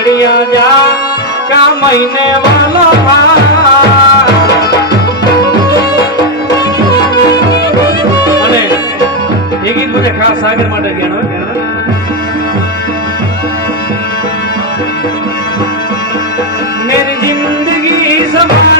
મળ્યો જા કા મહિને વાલો અને એ ગીત મને ખાસ સાગર માટે કહેણો મેરી જિંદગી સમાન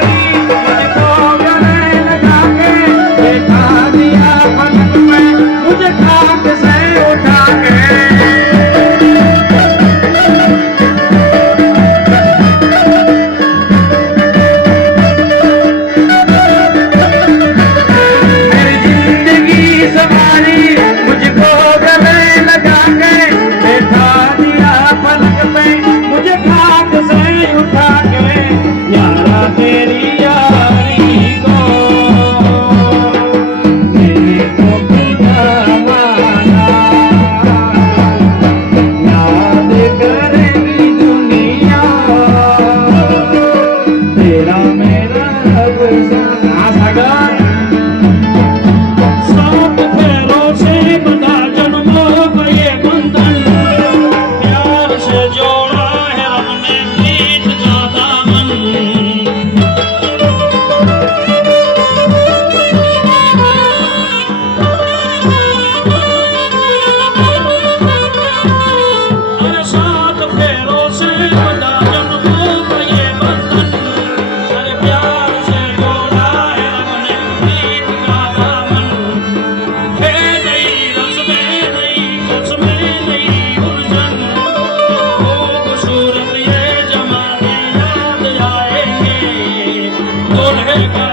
llega.